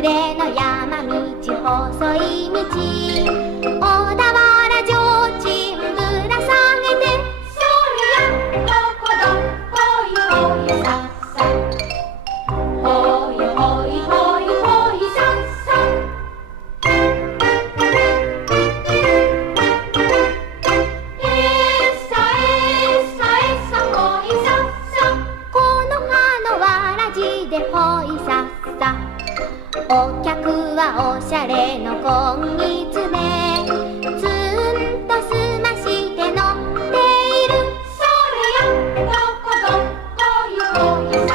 れの山道細い道、小田原提灯ぶら下げて、そりゃどこどほいほいさっさ、ほいほいほいほいさっさ。えっさえっさえっさほいさっさ、この葉のわらじでほいさっさ。お客はおしゃれの今月でツンとすまして乗っている。それよどこどこいほいさ